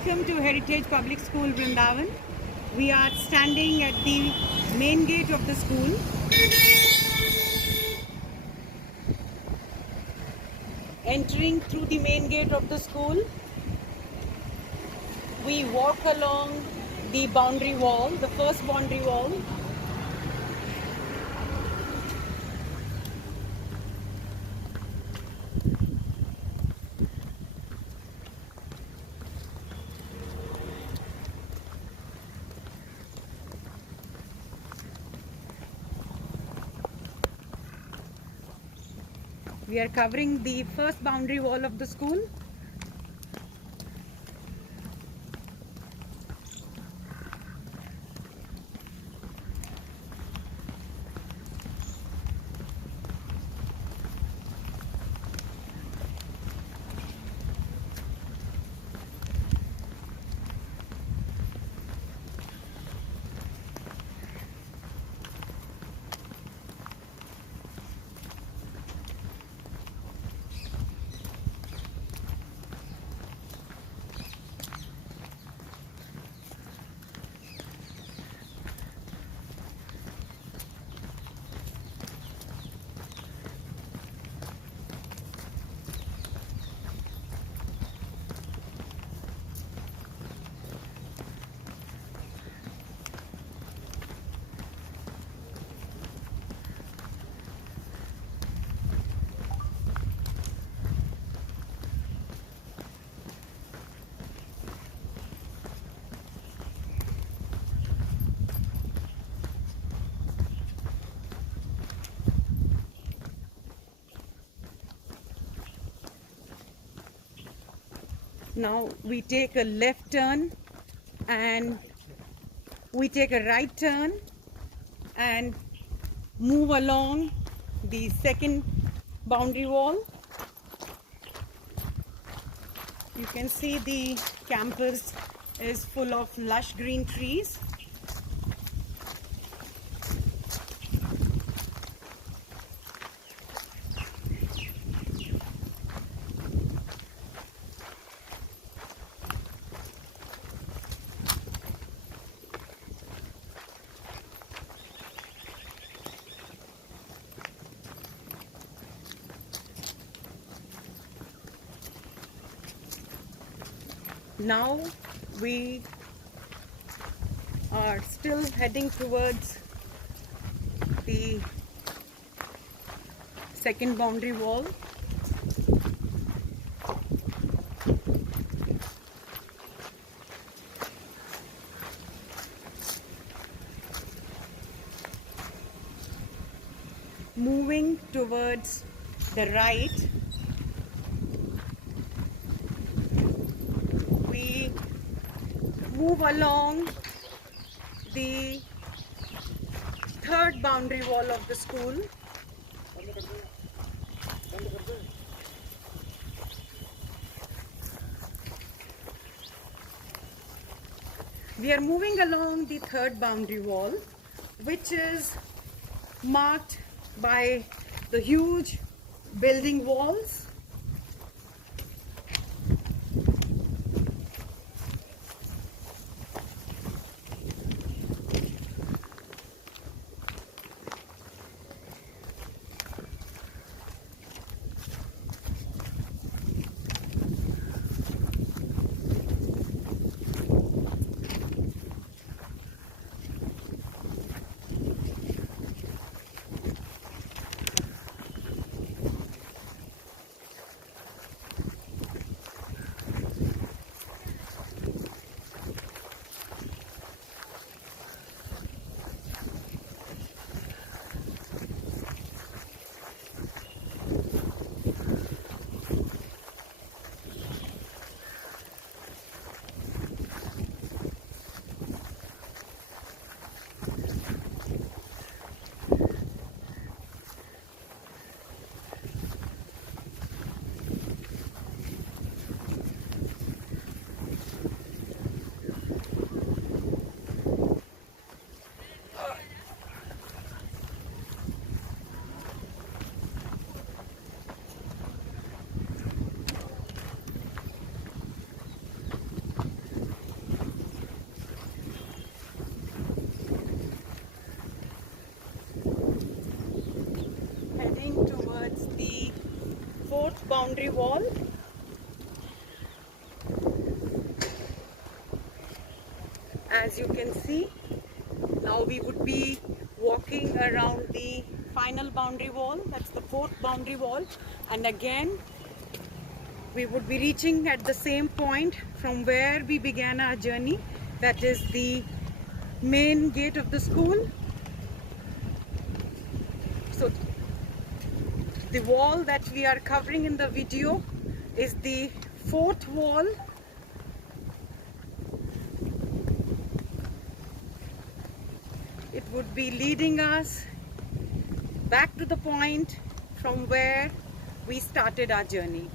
Welcome to Heritage Public School, Vrindavan. We are standing at the main gate of the school. Entering through the main gate of the school, we walk along the boundary wall, the first boundary wall. We are covering the first boundary wall of the school. Now we take a left turn and we take a right turn and move along the second boundary wall. You can see the campus is full of lush green trees. Now we are still heading towards the second boundary wall. Moving towards the right, we move along the third boundary wall of the school. We are moving along the third boundary wall, which is marked by the huge building walls. boundary wall. As you can see, now we would be walking around the final boundary wall. That's the fourth boundary wall. And again, we would be reaching at the same point from where we began our journey. That is the main gate of the school. So the wall that we are covering in the video is the fourth wall. It would be leading us back to the point from where we started our journey.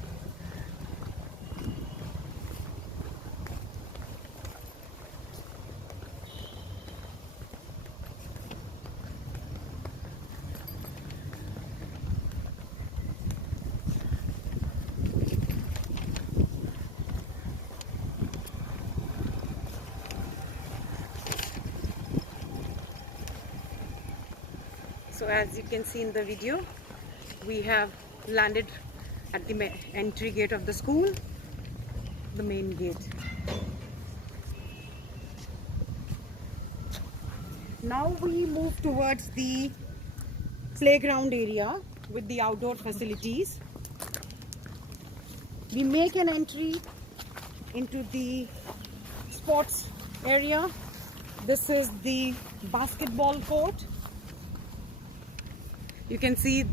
So as you can see in the video, we have landed at the entry gate of the school, the main gate. Now we move towards the playground area with the outdoor facilities. We make an entry into the sports area. This is the basketball court. You can see a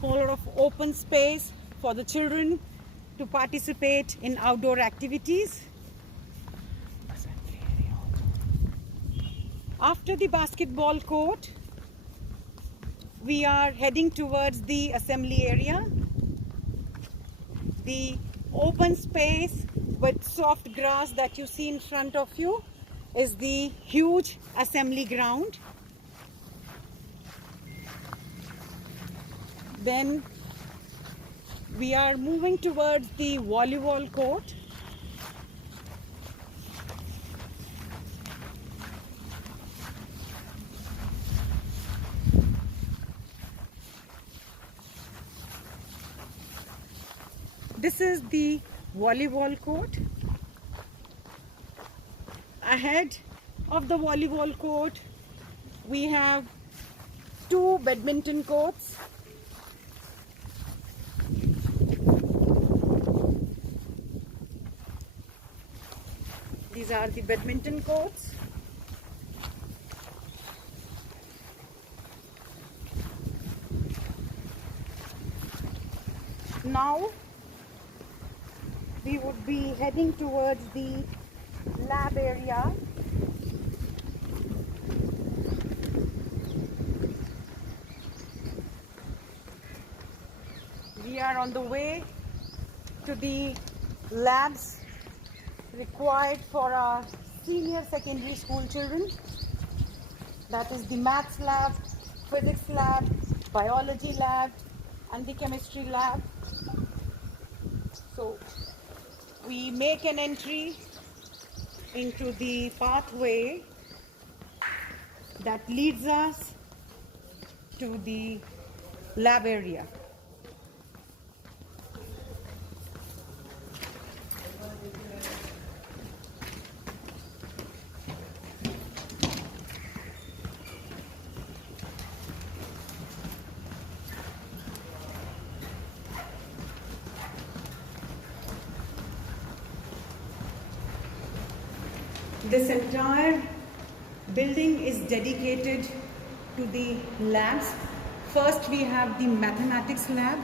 whole lot of open space for the children to participate in outdoor activities. After the basketball court, we are heading towards the assembly area. The open space with soft grass that you see in front of you is the huge assembly ground. Then we are moving towards the volleyball court. This is the volleyball court. Ahead of the volleyball court, we have two badminton courts. These are the badminton courts. Now we would be heading towards the lab area. We are on the way to the labs required for our senior secondary school children. That is the maths lab, physics lab, biology lab, and the chemistry lab. So we make an entry into the pathway that leads us to the lab area. This entire building is dedicated to the labs. First, we have the mathematics lab.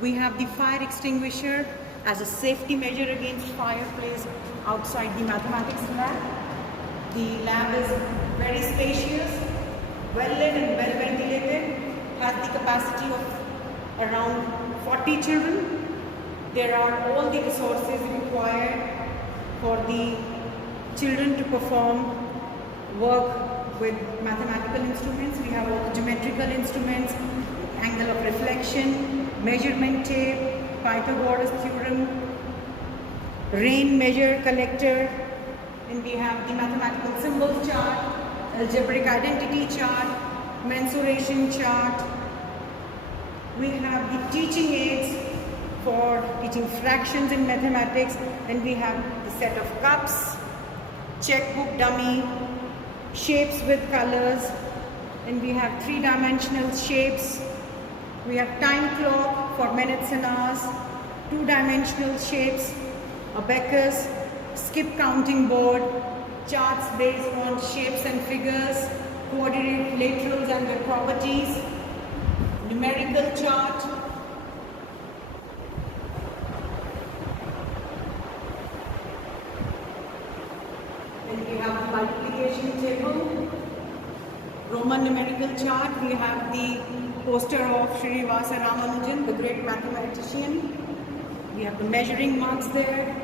We have the fire extinguisher as a safety measure against fire placed outside the mathematics lab. The lab is very spacious, well lit and well ventilated, has the capacity of around 40 children. There are all the resources required for the children to perform work with mathematical instruments. We have all the geometrical instruments, angle of reflection, measurement tape, Pythagoras theorem, rain measure collector, and we have the mathematical symbols chart, algebraic identity chart, mensuration chart. We have the teaching aids for teaching fractions in mathematics. Then we have the set of cups, checkbook dummy, shapes with colors. Then we have three-dimensional shapes. We have time clock for minutes and hours, two-dimensional shapes, abacus, skip counting board, charts based on shapes and figures, quadrilaterals and their properties, numerical chart, then we have the multiplication table, Roman numerical chart. We have the poster of Srinivasa Ramanujan, the great mathematician. We have the measuring marks there,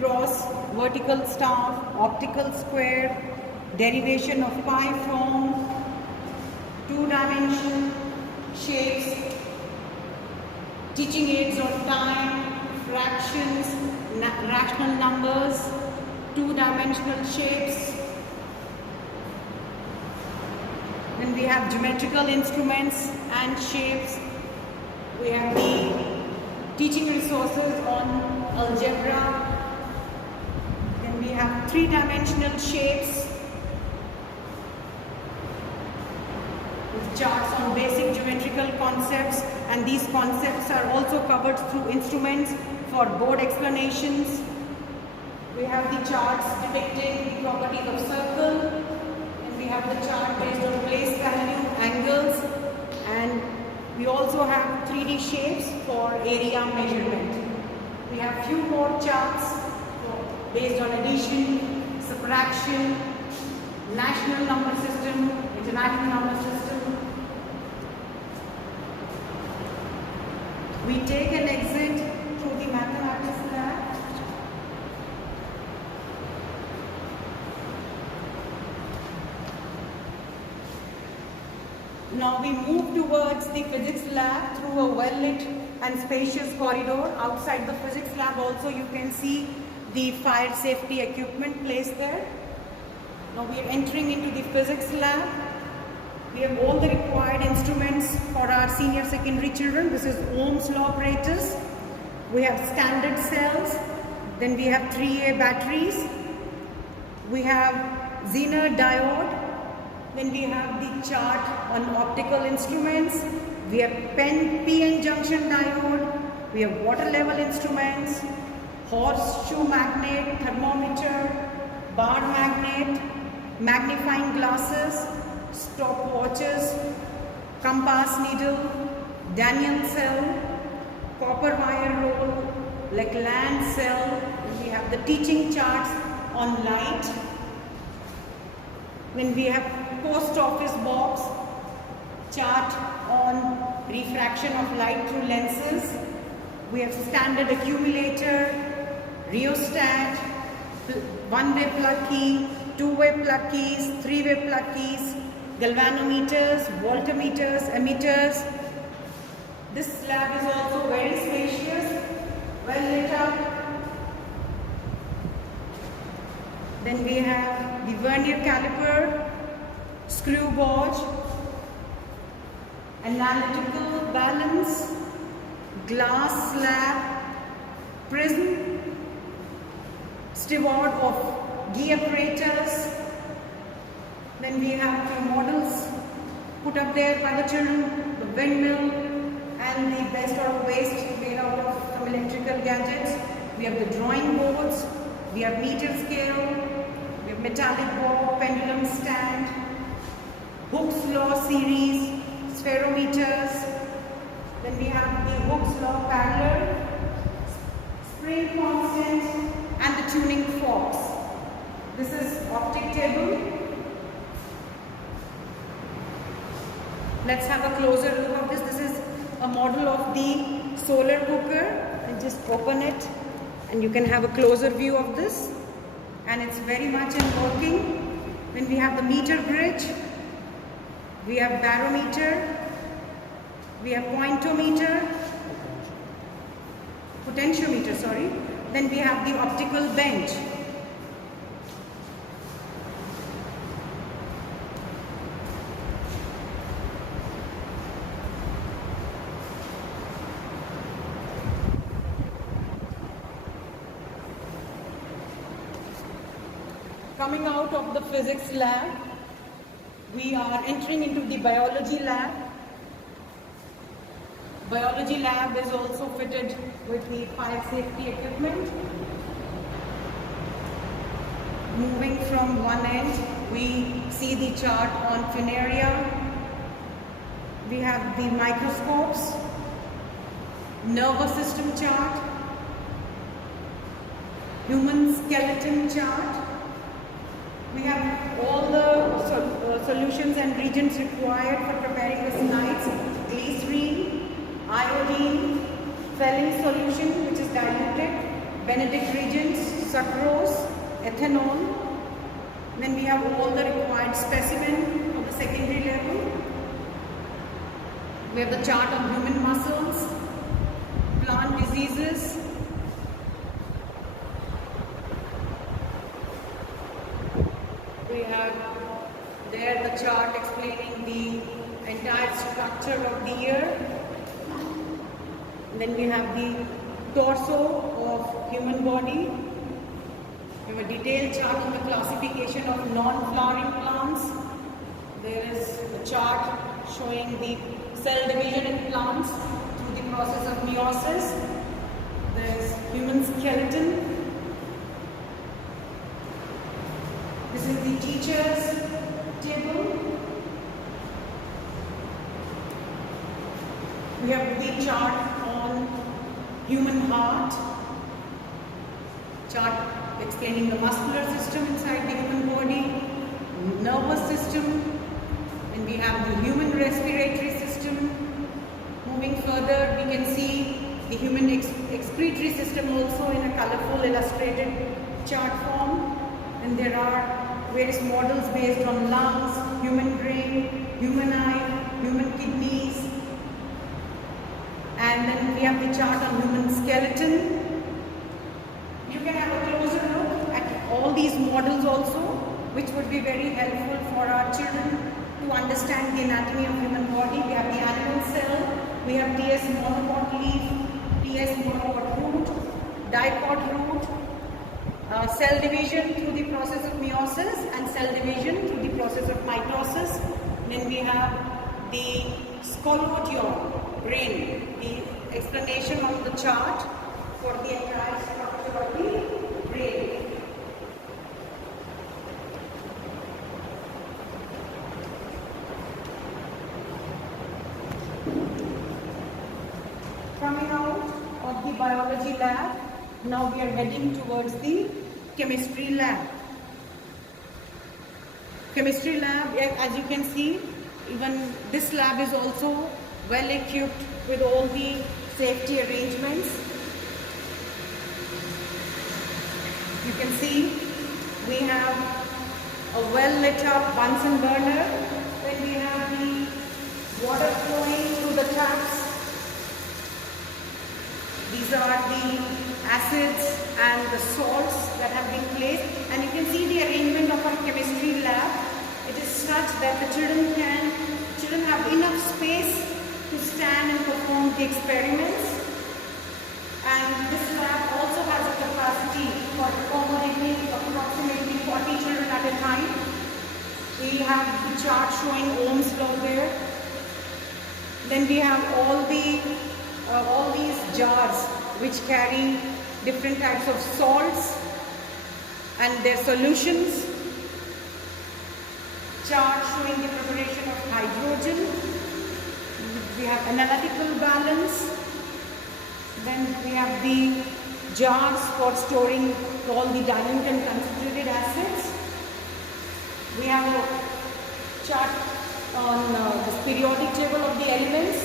cross, vertical staff, optical square, derivation of pi from, two-dimensional shapes, teaching aids on time, fractions, rational numbers, two-dimensional shapes. Then we have geometrical instruments and shapes. We have the teaching resources on algebra. Then we have three-dimensional shapes with charts on basic geometrical concepts, and these concepts are also covered through instruments for board explanations. We have the charts depicting the properties of circle, and we have the chart based on place value, angles, and we also have 3D shapes for area measurement. We have few more charts based on addition, subtraction, national number system, international number system. We take an exit through the mathematics lab. Now we move towards the physics lab through a well-lit and spacious corridor. Outside the physics lab also you can see the fire safety equipment placed there. Now we are entering into the physics lab. We have all the required instruments for our senior secondary children. This is Ohm's law apparatus. We have standard cells. Then we have 3A batteries. We have Zener diode. Then we have the chart on optical instruments. We have PN junction diode. We have water level instruments, horseshoe magnet, thermometer, bar magnet, magnifying glasses, stopwatches, compass needle, Daniell cell, copper wire roll, Lecland cell. We have the teaching charts on light. Then we have post office box, chart on refraction of light through lenses. We have standard accumulator, rheostat, one-way plug key, two-way plug keys, three-way plug keys, galvanometers, voltmeters, emitters. This lab is also very spacious, well lit up. Then we have the vernier caliper, screw gauge, analytical balance, glass slab, prism, steward of ghee apparatus. Then we have few models put up there by the children, the windmill and the best out of waste made out of some electrical gadgets. We have the drawing boards, we have meter scale, we have metallic ball, pendulum stand, Hooke's law series, spherometers. Then we have the Hooke's law parallel, spring constant and the tuning forks. This is optic table. Let's have a closer look of this. This is a model of the solar cooker. And just open it and you can have a closer view of this. And it's very much in working. Then we have the meter bridge. We have barometer. We have pointometer. Potentiometer, sorry. Then we have the optical bench. Coming out of the physics lab, we are entering into the biology lab. Biology lab is also fitted with the fire safety equipment. Moving from one end, we see the chart on Funaria. We have the microscopes, nervous system chart, human skeleton chart. We have all the solutions and reagents required for preparing the slides: glycerine, iodine, Fehling solution which is diluted, Benedict reagents, sucrose, ethanol. Then we have all the required specimen for the secondary level. We have the chart on human muscles, plant diseases, we have there the chart explaining the entire structure of the ear. And then we have the torso of human body. We have a detailed chart on the classification of non-flowering plants. There is a chart showing the cell division in plants through the process of meiosis. There is human skeleton. This is the teacher's table. We have the chart on human heart, chart explaining the muscular system inside the human body, nervous system, and we have the human respiratory system. Moving further, we can see the human excretory system also in a colorful illustrated chart form. And there are various models based on lungs, human brain, human eye, human kidneys. And then we have the chart on human skeleton. You can have a closer look at all these models also, which would be very helpful for our children to understand the anatomy of human body. We have the animal cell, we have TS monopod leaf, TS monopod root, dipod root, cell division through the process of meiosis and cell division through the process of mitosis. Then we have the scolotium, brain, the explanation of the chart for the entire structure of the brain. Coming out of the biology lab, now we are heading towards the chemistry lab. Chemistry lab, as you can see, even this lab is also well equipped with all the safety arrangements. You can see we have a well lit up Bunsen burner. Then we have the water flowing through the taps. These are the acids and the salts that have been placed, and you can see the arrangement of our chemistry lab. It is such that the children have enough space to stand and perform the experiments. And this lab also has a capacity for accommodating approximately 40 children at a time. We have the chart showing Ohm's law there. Then we have all these jars which carry different types of salts and their solutions. Chart showing the preparation of hydrogen. We have analytical balance. Then we have the jars for storing all the dilute and concentrated acids. We have a chart on this periodic table of the elements.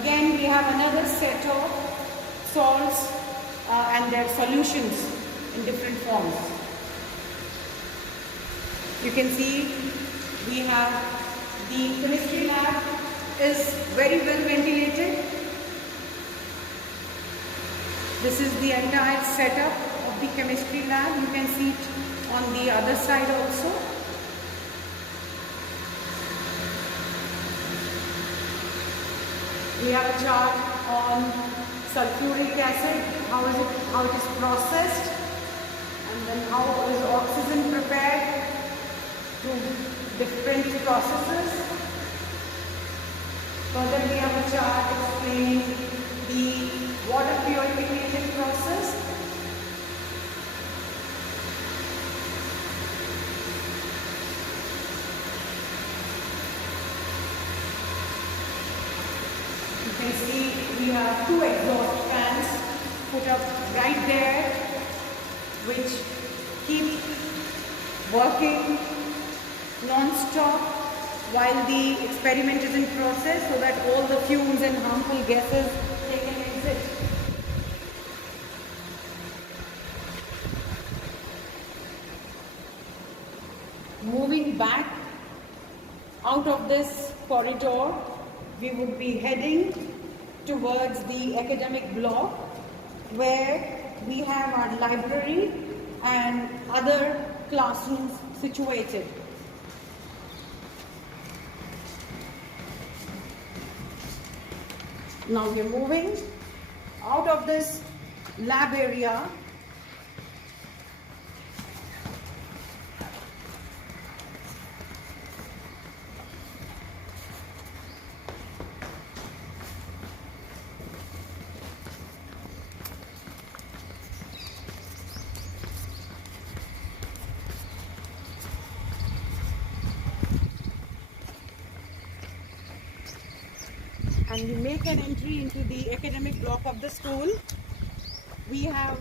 Again, we have another set of salts and their solutions in different forms. You can see we have the chemistry lab is very well ventilated. This is the entire setup of the chemistry lab. You can see it on the other side also. We have a chart on sulfuric acid, how it is processed, and then how is oxygen prepared through different processes. Further, we have a chart explaining the water purification process. You can see we have two exhaust fans put up right there, which keep working non-stop while the experiment is in process, so that all the fumes and harmful gases they can exit. Moving back out of this corridor, we would be heading towards the academic block, where we have our library and other classrooms situated. Now we're moving out of this lab area and we make an entry into the academic block of the school. We have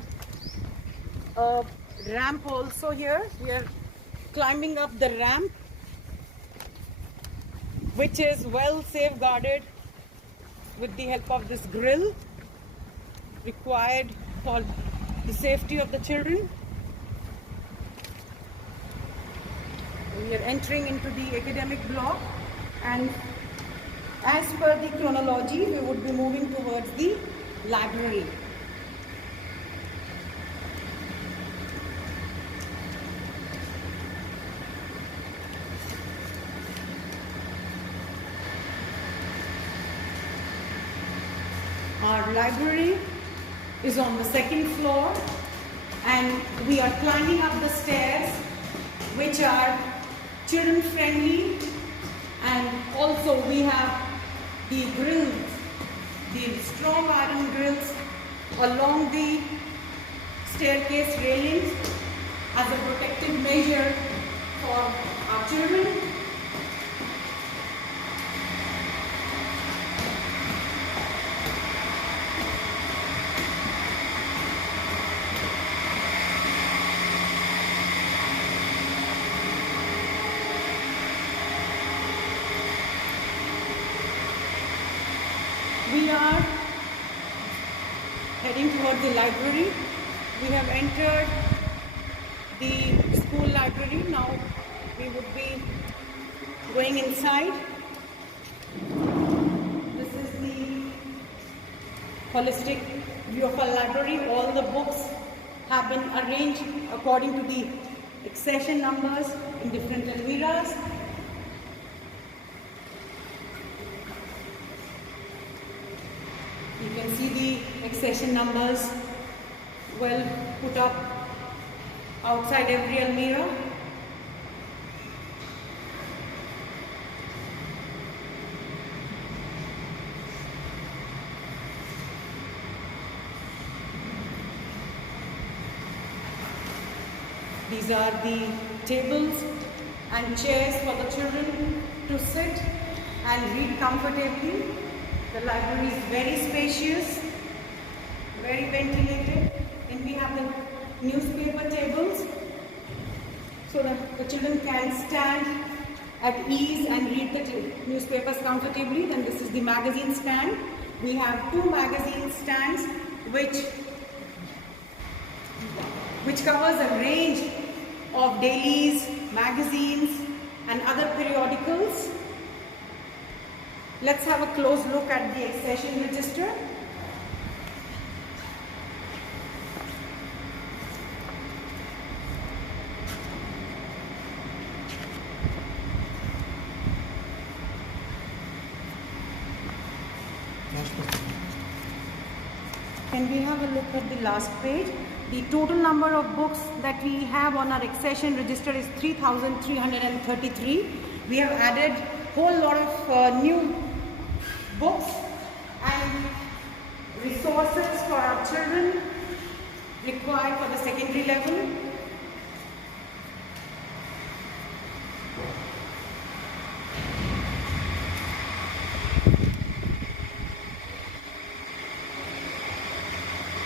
a ramp also here. We are climbing up the ramp, which is well safeguarded with the help of this grill required for the safety of the children. We are entering into the academic block, and as per the chronology, we would be moving towards the library. Our library is on the second floor, and we are climbing up the stairs, which are children friendly, and also we have the grills, the strong iron grills along the staircase railings as a protective measure for our children. We are heading towards the library. We have entered the school library. Now we would be going inside. This is the holistic view of our library. All the books have been arranged according to the accession numbers in different Almiras. You can see the accession numbers well put up outside every Almira. These are the tables and chairs for the children to sit and read comfortably. The library is very spacious, very ventilated, and we have the newspaper tables so that the children can stand at ease and read the newspapers comfortably. Then this is the magazine stand. We have two magazine stands which covers a range of dailies, magazines and other periodicals. Let's have a close look at the accession register. Can we have a look at the last page? The total number of books that we have on our accession register is 3,333. We have added whole lot of new books and resources for our children required for the secondary level.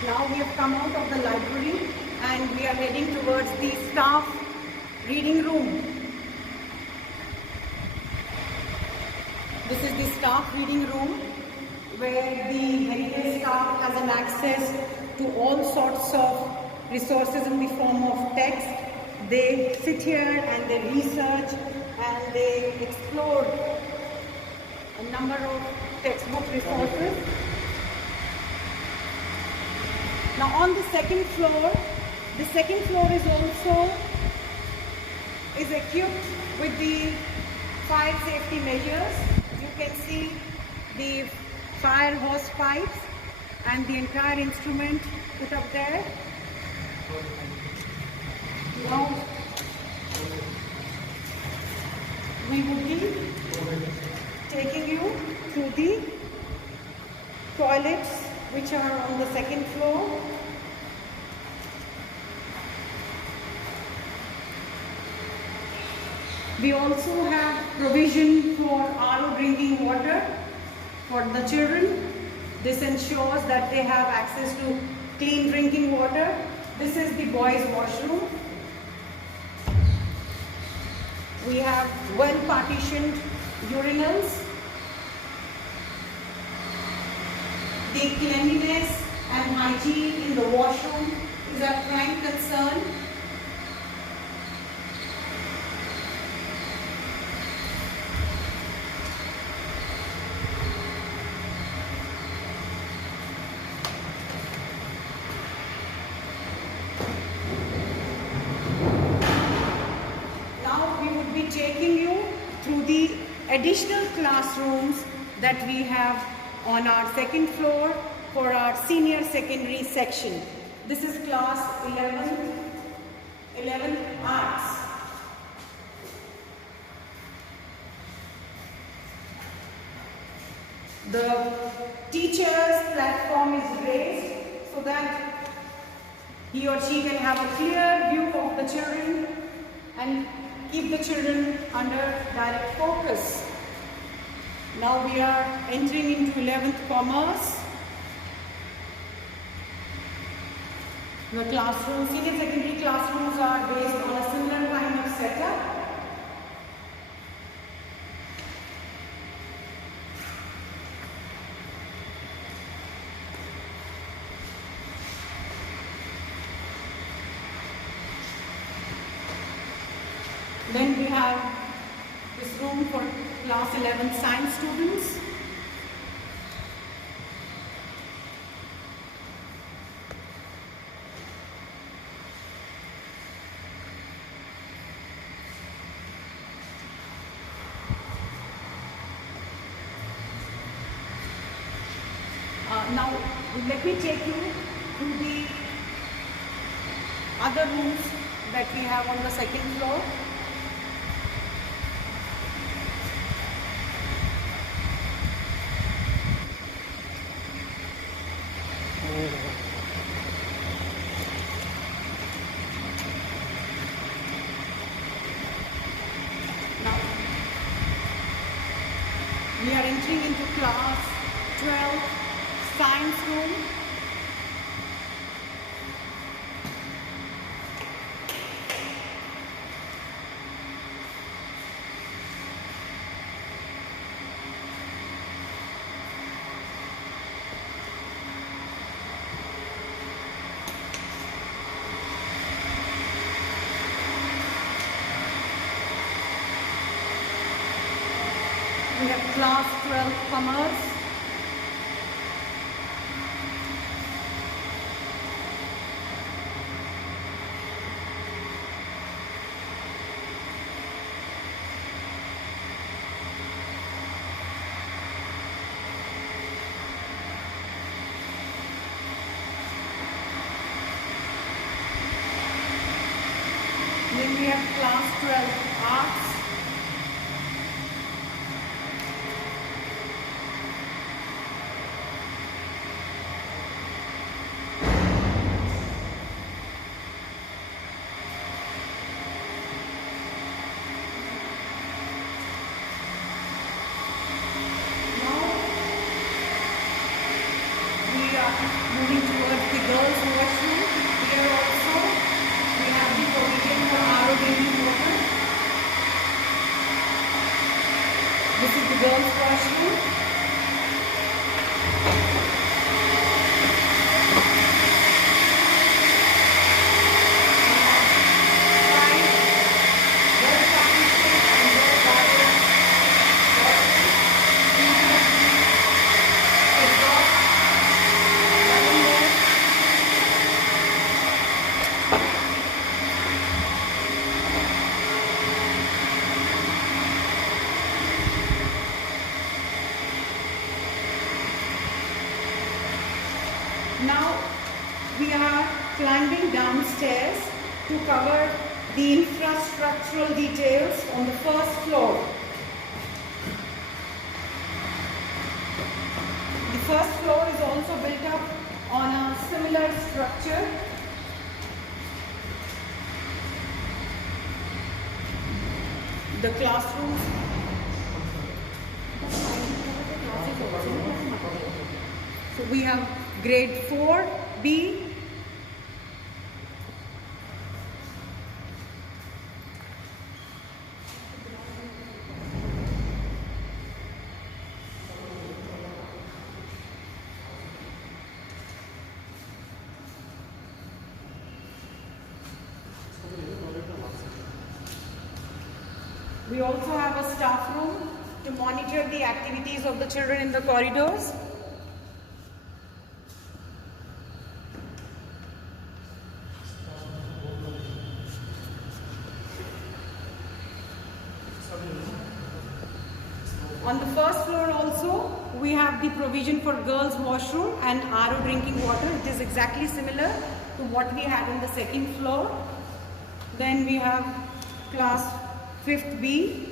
Now we have come out of the library and we are heading towards the staff reading room. This is the staff reading room where the heritage staff has an access to all sorts of resources in the form of text. They sit here and they research and they explore a number of textbook resources. Now on the second floor is also equipped with the fire safety measures. You can see the fire hose pipes and the entire instrument put up there. Now we would be taking you to the toilets which are on the second floor. We also have provision for RO drinking water for the children. This ensures that they have access to clean drinking water. This is the boys' washroom. We have well-partitioned urinals. The cleanliness and hygiene in the washroom is our prime concern. Now we would be taking you through the additional classrooms that we have on our second floor for our senior secondary section. This is class 11 arts. The teacher's platform is raised so that he or she can have a clear view of the children and keep the children under direct focus. Now we are entering into 11th Commerce. The classrooms, senior secondary classrooms are based on a similar kind of setup. Then we have this room for class 11 science students. Now let me take you to the other rooms that we have on the second floor. Now we are entering into class 12 science room. We have class 12 commerce. Then we have class 12 arts. Moving towards the girls' washroom. Here also we have the provision for RO drinking water. This is the girls' washroom. Now we are climbing downstairs to cover the infrastructural details on the first floor. The first floor is also built up on a similar structure. The classrooms. So we have grade 4B. We also have a staff room to monitor the activities of the children in the corridors. On the first floor also, we have the provision for girls' washroom and RO drinking water. It is exactly similar to what we had on the second floor. Then we have class 5th B.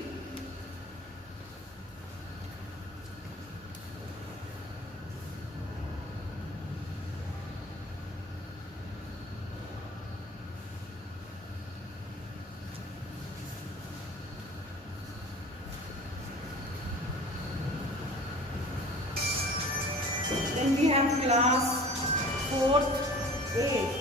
Then we have class 4th A.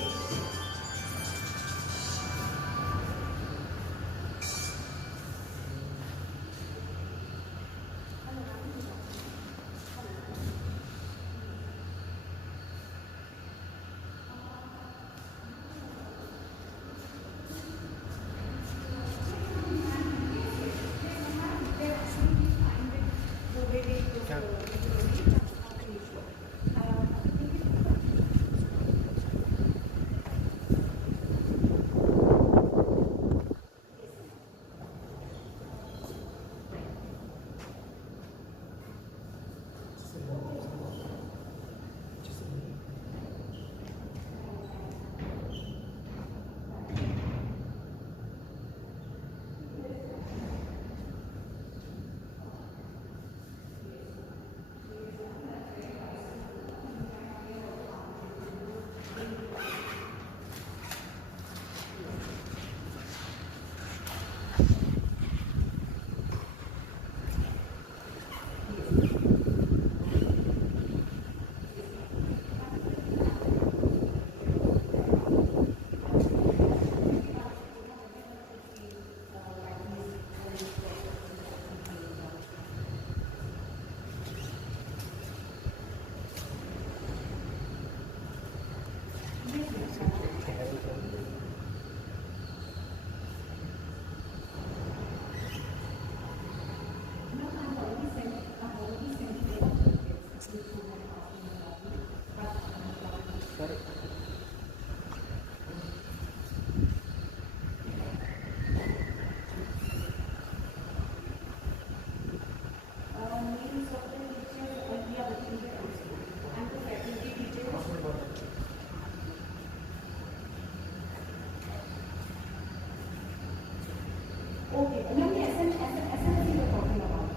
Okay, no, yes, SMC we're talking about.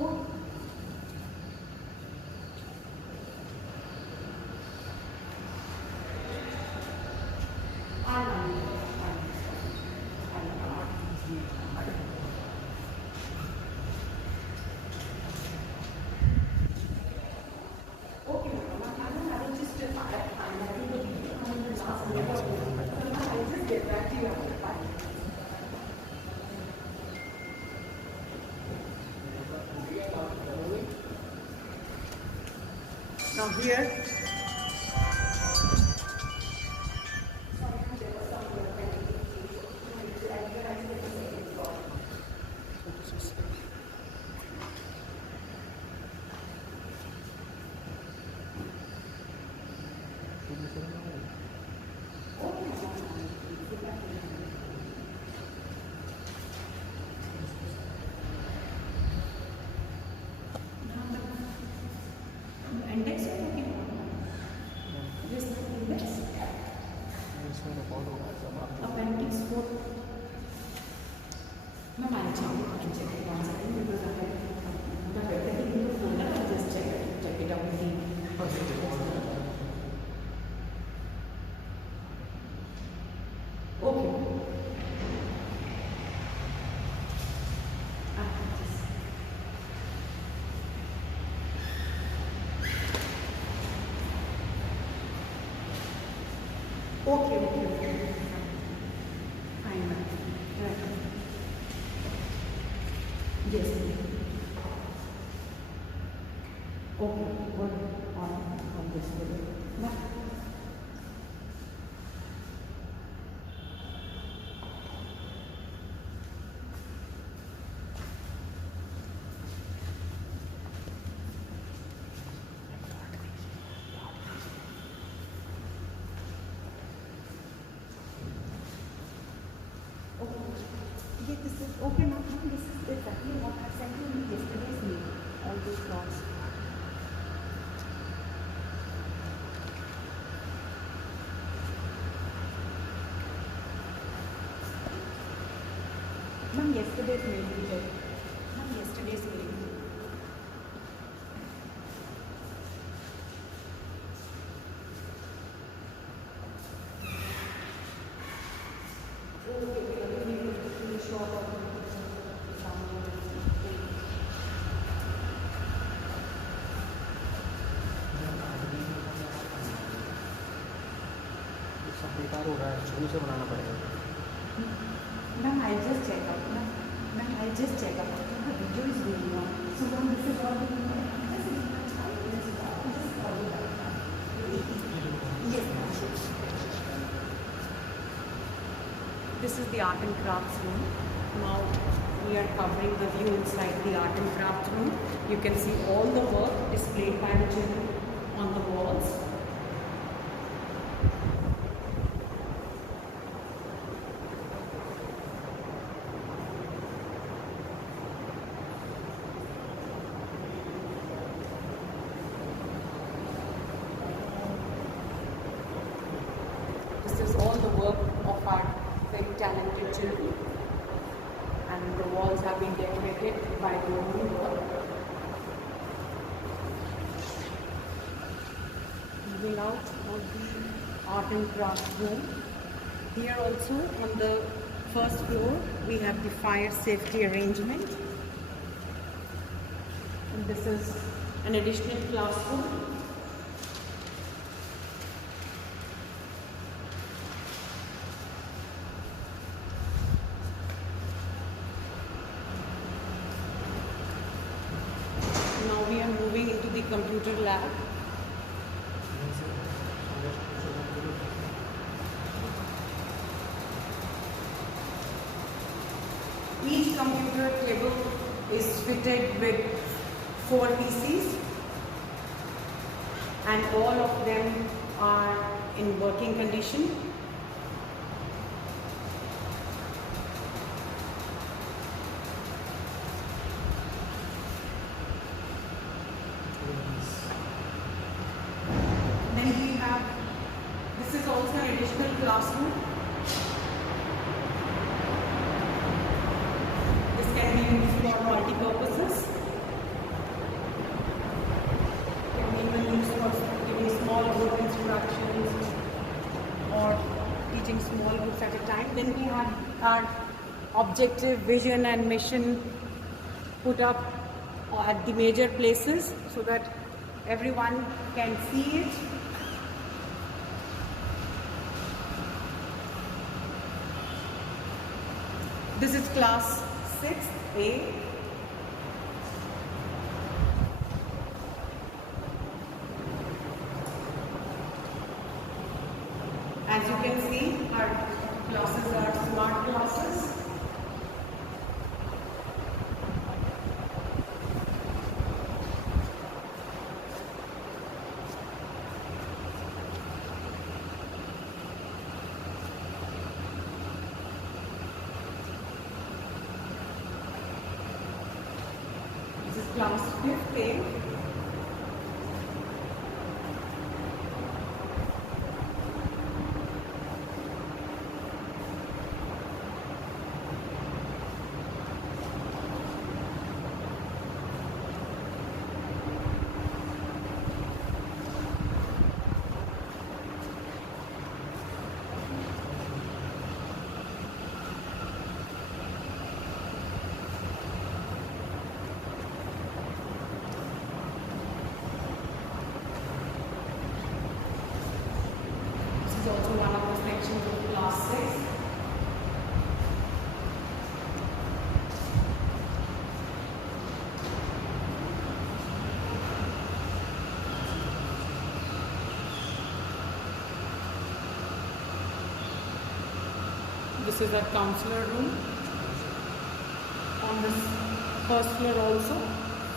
Oh. Now here, index you're talking about? This index? Appendix 4. Ma'am, I'll check it once again because I have everything in the folder. I'll just check it out with the okay. Okay. Fine, ma'am. Right. Yes. Okay, good on this video. Ma'am. Yes, this is okay now. This is exactly what I sent you in yesterday's mail. All those laws. Ma'am, yesterday's mail. Ma'am, yesterday's mail. सब बेकार हो रहा है, शुरू से बनाना पड़ेगा। Ma'am, I'll just check out. Ma'am, I'll just check out. The video is going on. So, ma'am, this is what we need. Yes, ma'am. This is the art and crafts room. Now we are covering the view inside the art and crafts room. You can see all the work displayed by the children on the walls. This is all the work of our very talented children, and the walls have been decorated by their own work. Moving out of the art and craft room. Here also on the first floor we have the fire safety arrangement, and this is an additional classroom. Now we are moving into the computer lab. Each computer table is fitted with 4 PCs, and all of them are in working condition. Then we have, this is also an additional classroom. This can be used for multi-purposes. Can be even used for giving small group instructions or teaching small groups at a time. Then we have our objective, vision and mission put up at the major places so that everyone can see it. This is class 6A. As you can see, our classes are smart classes. This is class 5th A. This is also one of the sections of class 6. This is our counselor room. On this first floor also,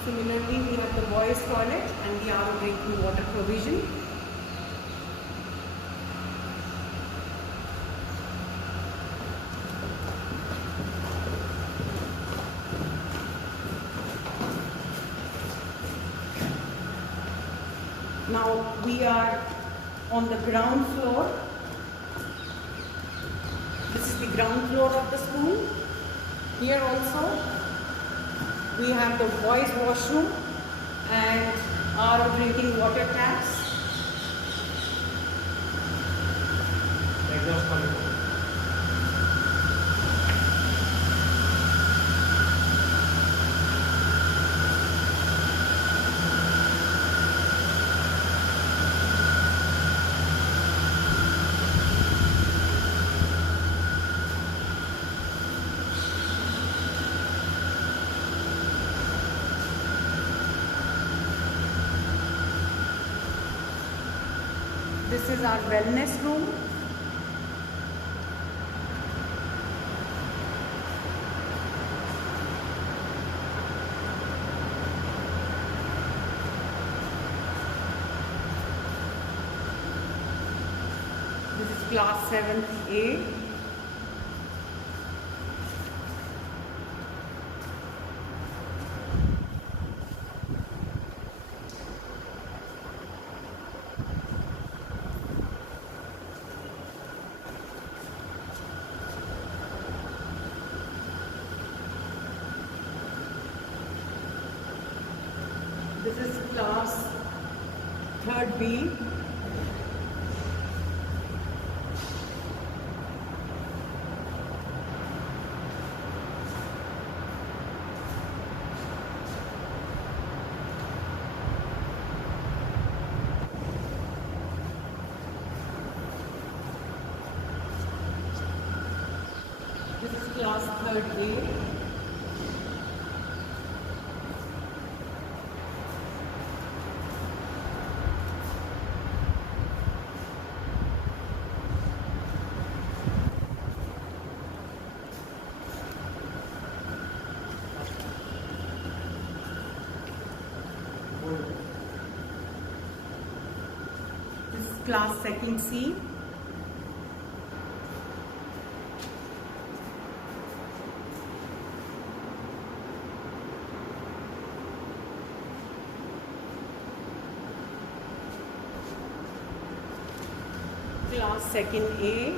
similarly we have the boys toilet and the RO drinking water provision. Now we are on the ground floor. This is the ground floor of the school. Here also we have the boys washroom and RO drinking water taps. Exhaust quality. This is our wellness room. This is class 7th A. This is class 3rd B. This is class 3rd A. This is class 2nd C. Class 2nd A.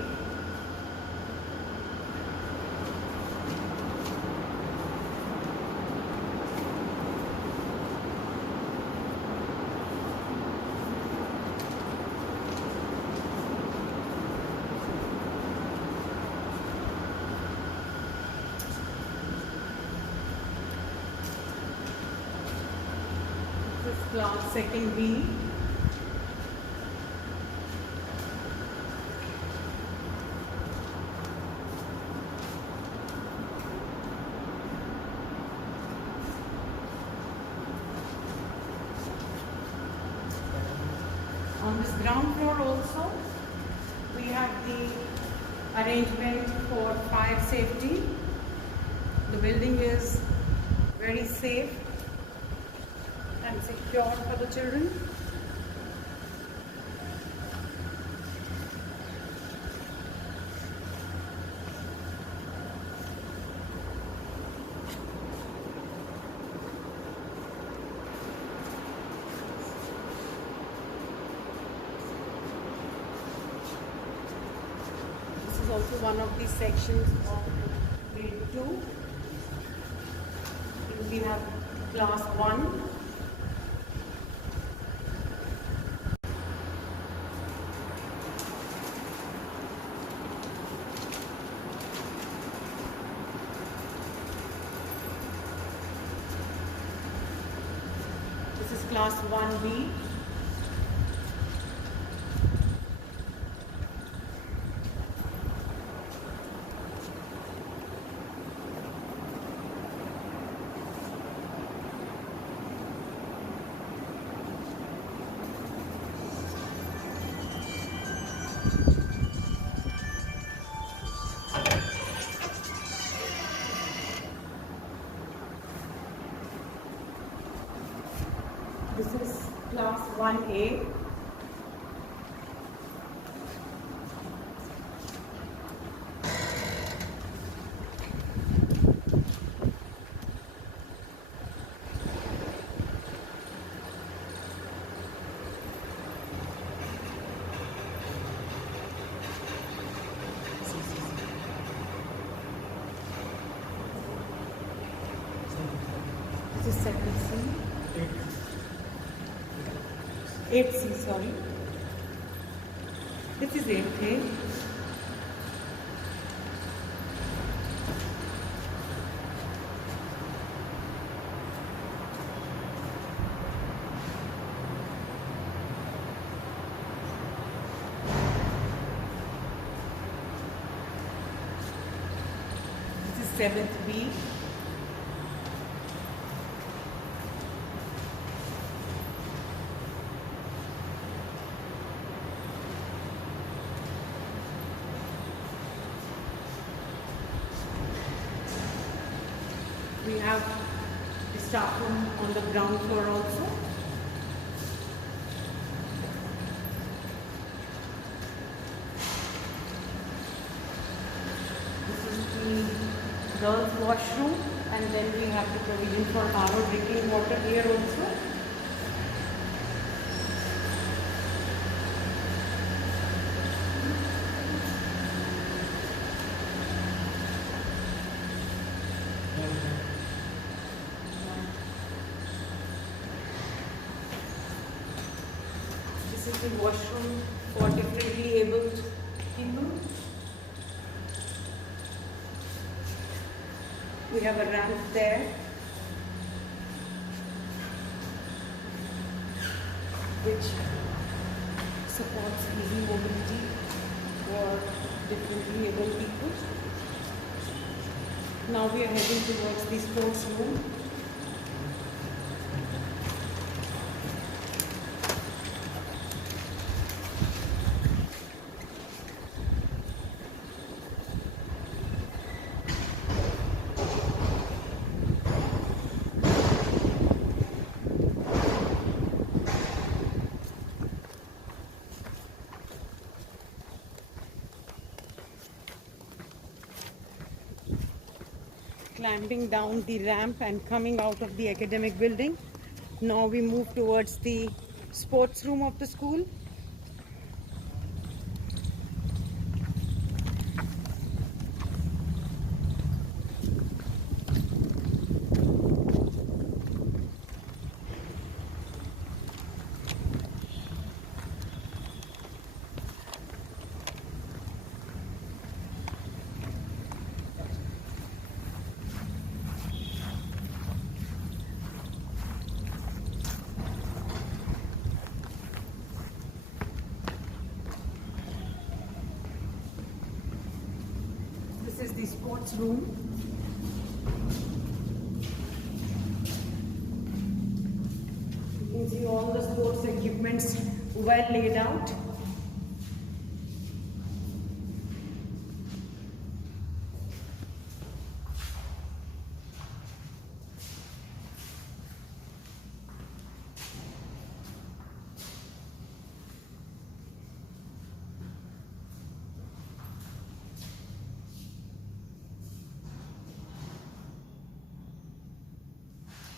class 2nd B. On this ground floor also, we have the arrangement for fire safety. The building is very safe and secure for the children. This is also one of the sections of grade 2. We have class 1. This is class 1B. This is class 1A. This is 2nd C. 8C, sorry. This is 8A. This is 7th B. We have the staff room on the ground floor also. This is the girls' washroom, and then we have the provision for RO drinking water here also. This is the washroom for differently abled people. We have a ramp there, which supports easy mobility for differently abled people. Now we are heading towards the sports room. Climbing down the ramp and coming out of the academic building. Now we move towards the sports room of the school. is the sports room. You can see all the sports equipments well laid out.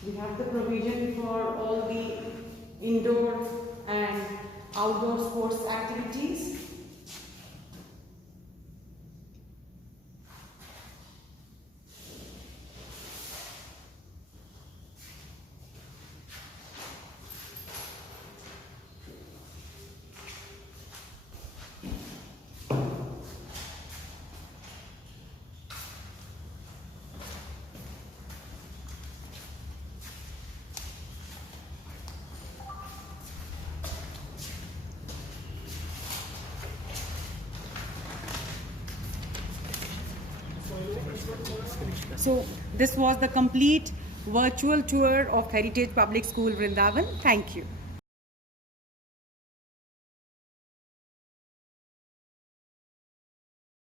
We have the provision for all the indoor and outdoor sports activities. So this was the complete virtual tour of Heritage Public School Vrindavan. Thank you.